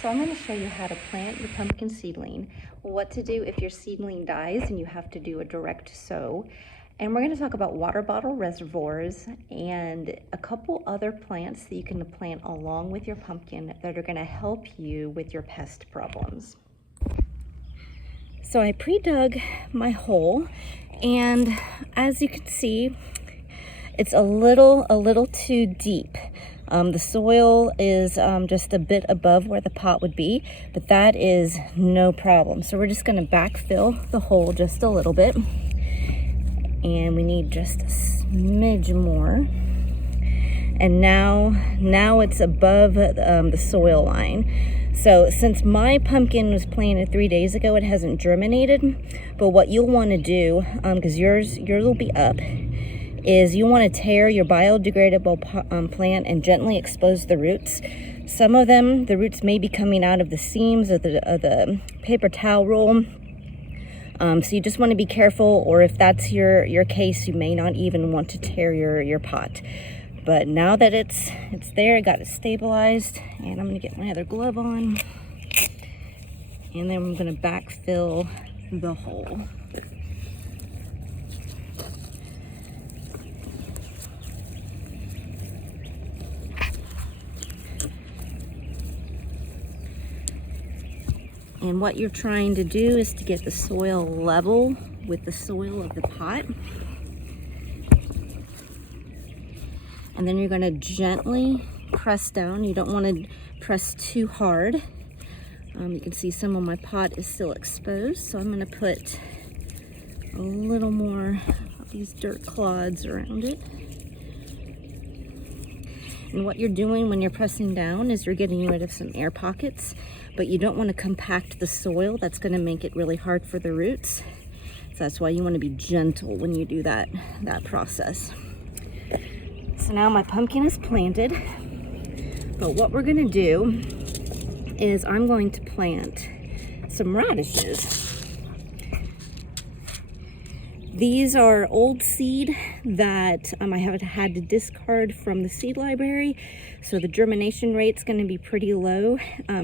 So I'm going to show you how to plant your pumpkin seedling, what to do if your seedling dies and you have to do a direct sow. And we're going to talk about water bottle reservoirs and a couple other plants that you can plant along with your pumpkin that are going to help you with your pest problems. So I pre-dug my hole, and as you can see, it's a little too deep. The soil is just a bit above where the pot would be, but that is no problem. So we're just going to backfill the hole just a little bit, and we need just a smidge more. And now it's above the soil line. So since my pumpkin was planted 3 days ago, it hasn't germinated. But what you'll want to do, because yours will be up, is you want to tear your biodegradable plant and gently expose the roots. Some of them, the roots may be coming out of the seams of the paper towel roll. So you just want to be careful, or if that's your case, you may not even want to tear your pot. But now that it's there, I got it stabilized, and I'm going to get my other glove on, and then I'm going to backfill the hole. And what you're trying to do is to get the soil level with the soil of the pot. And then you're going to gently press down. You don't want to press too hard. You can see some of my pot is still exposed, so I'm going to put a little more of these dirt clods around it. And what you're doing when you're pressing down is you're getting rid of some air pockets, but you don't want to compact the soil. That's going to make it really hard for the roots. So that's why you want to be gentle when you do that process. So now my pumpkin is planted, but what we're going to do is I'm going to plant some radishes. These are old seed that I have had to discard from the seed library, so the germination rate's going to be pretty low,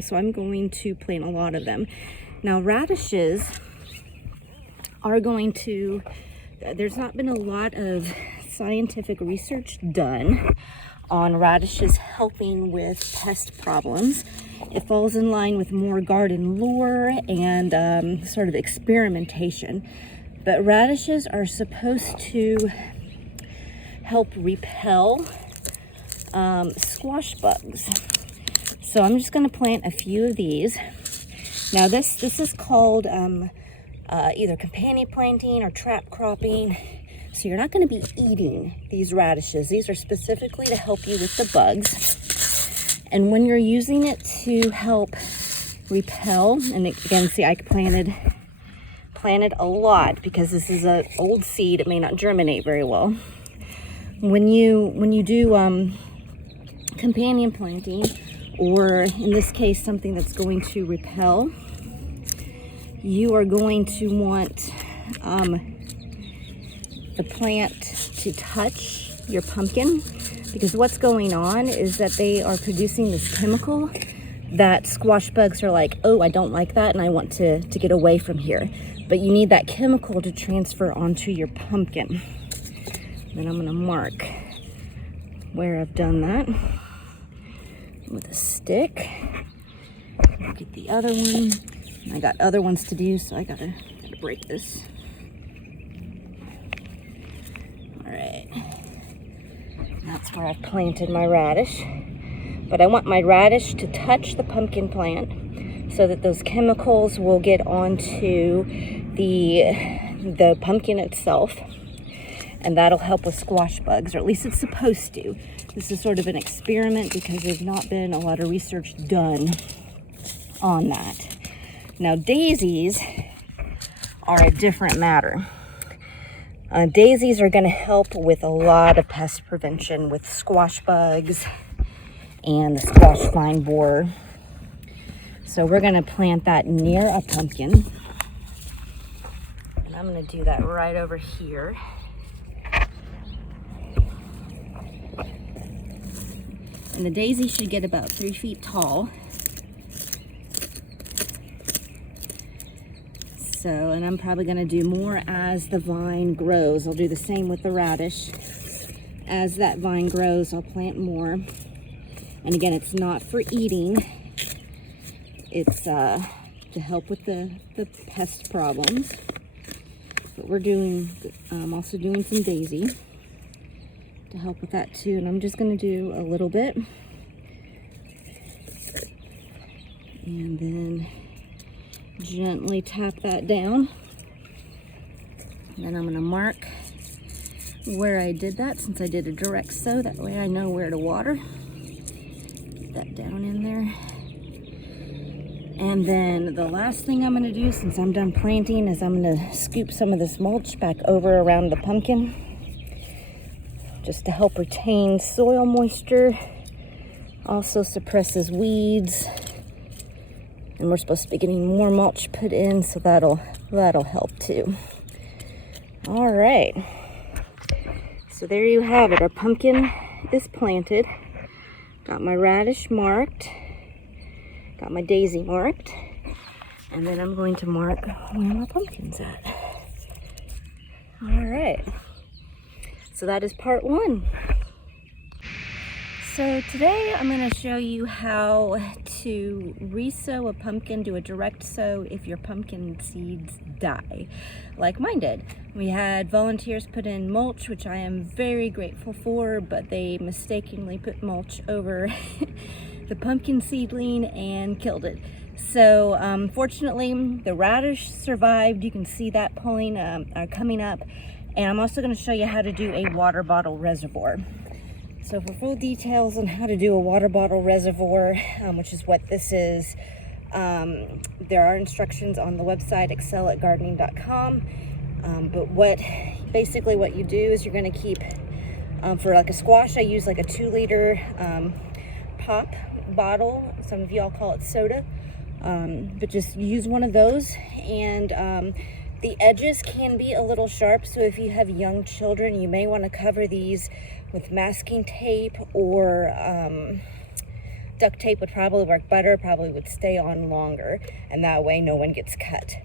so I'm going to plant a lot of them. Now radishes are going to, there's not been a lot of scientific research done on radishes helping with pest problems. It falls in line with more garden lore and sort of experimentation. But radishes are supposed to help repel squash bugs. So I'm just going to plant a few of these. Now this is called either companion planting or trap cropping. So you're not going to be eating these radishes. These are specifically to help you with the bugs. And when you're using it to help repel, and again, see, I planted a lot because this is an old seed. It may not germinate very well. When you do companion planting, or in this case something that's going to repel, you are going to want the plant to touch your pumpkin, because what's going on is that they are producing this chemical that squash bugs are like, oh, I don't like that and I want to get away from here. But you need that chemical to transfer onto your pumpkin. Then I'm going to mark where I've done that with a stick. Get the other one. I got other ones to do, so I gotta break this. All right. That's where I've planted my radish. But I want my radish to touch the pumpkin plant so that those chemicals will get onto the pumpkin itself, and that'll help with squash bugs, or at least it's supposed to. This is sort of an experiment because there's not been a lot of research done on that. Now daisies are a different matter. Daisies are going to help with a lot of pest prevention with squash bugs and the squash flying borer. So we're going to plant that near a pumpkin. And I'm going to do that right over here. And the daisy should get about 3 feet tall. So, and I'm probably gonna do more as the vine grows. I'll do the same with the radish. As that vine grows, I'll plant more. And again, it's not for eating. It's to help with the pest problems. But we're doing, also doing some daisy to help with that too. And I'm just gonna do a little bit. And then gently tap that down. And then I'm gonna mark where I did that, since I did a direct sow. That way I know where to water. Get that down in there. And then the last thing I'm gonna do, since I'm done planting, is I'm gonna scoop some of this mulch back over around the pumpkin, just to help retain soil moisture. Also suppresses weeds. And we're supposed to be getting more mulch put in, so that'll help too. All right. So there you have it. Our pumpkin is planted. Got my radish marked. Got my daisy marked. And then I'm going to mark where my pumpkin's at. All right. So that is part 1. So today I'm going to show you how to resow a pumpkin, do a direct sow if your pumpkin seeds die, like mine did. We had volunteers put in mulch, which I am very grateful for, but they mistakenly put mulch over the pumpkin seedling and killed it. So fortunately the radish survived. You can see that coming up. And I'm also going to show you how to do a water bottle reservoir. So for full details on how to do a water bottle reservoir, which is what this is, there are instructions on the website excel@gardening.com. But basically what you do is you're going to keep, for like a squash, I use like a 2-liter pop bottle. Some of y'all call it soda, but just use one of those. And the edges can be a little sharp, so if you have young children, you may want to cover these with masking tape, or duct tape would probably work better, probably would stay on longer, and that way no one gets cut.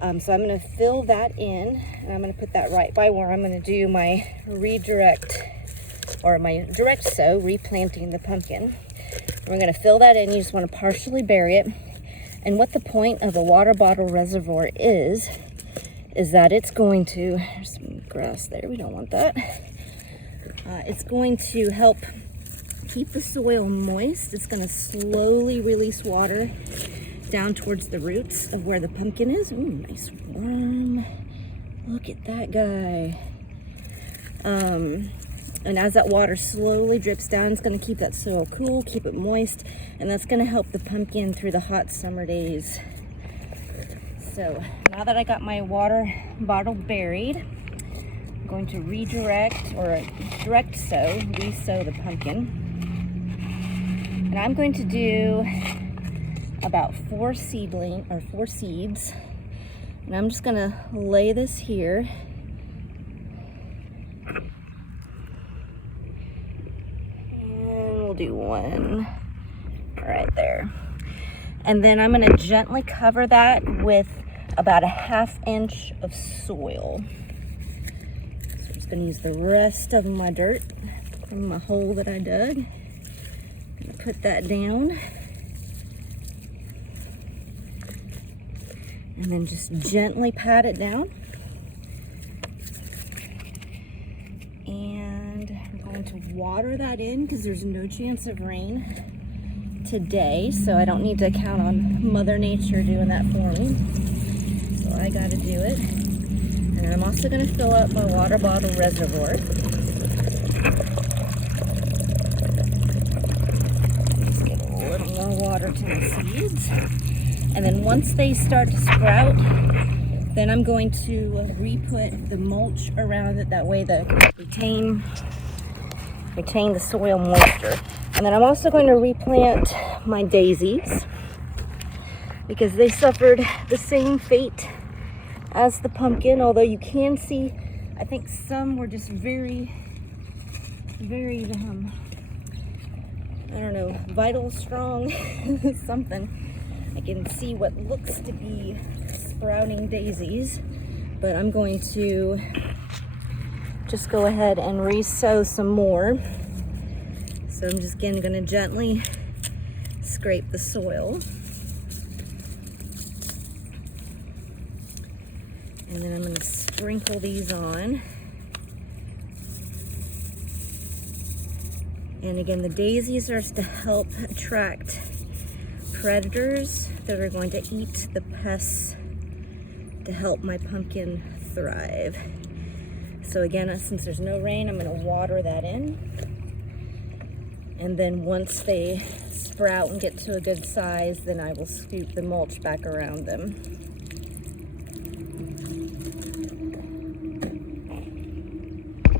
So I'm going to fill that in, and I'm going to put that right by where I'm going to do my redirect, or my direct sow, replanting the pumpkin. We're going to fill that in. You just want to partially bury it. And what the point of a water bottle reservoir is that it's going to, there's some grass there, we don't want that. It's going to help keep the soil moist. It's going to slowly release water down towards the roots of where the pumpkin is. Ooh, nice worm. Look at that guy. And as that water slowly drips down, it's going to keep that soil cool, keep it moist, and that's going to help the pumpkin through the hot summer days. So now that I got my water bottle buried, I'm going to redirect, or direct sow, resow the pumpkin. And I'm going to do about 4 seeds. And I'm just going to lay this here. And we'll do 1 right there. And then I'm going to gently cover that with about a 1/2 inch of soil. So I'm just going to use the rest of my dirt from my hole that I dug. I'm going to put that down. And then just gently pat it down. And I'm going to water that in because there's no chance of rain today, so I don't need to count on Mother Nature doing that for me. So I got to do it. And I'm also going to fill up my water bottle reservoir. Just get a little more water to my seeds. And then once they start to sprout, then I'm going to re-put the mulch around it. That way they retain the soil moisture. And then I'm also going to replant my daisies because they suffered the same fate as the pumpkin. Although you can see, I think some were just very, very, I don't know, vital, strong, something. I can see what looks to be sprouting daisies, but I'm going to just go ahead and re-sow some more. So I'm just again going to gently scrape the soil. And then I'm going to sprinkle these on. And again, the daisies are to help attract predators that are going to eat the pests to help my pumpkin thrive. So again, since there's no rain, I'm going to water that in. And then once they sprout and get to a good size, then I will scoop the mulch back around them.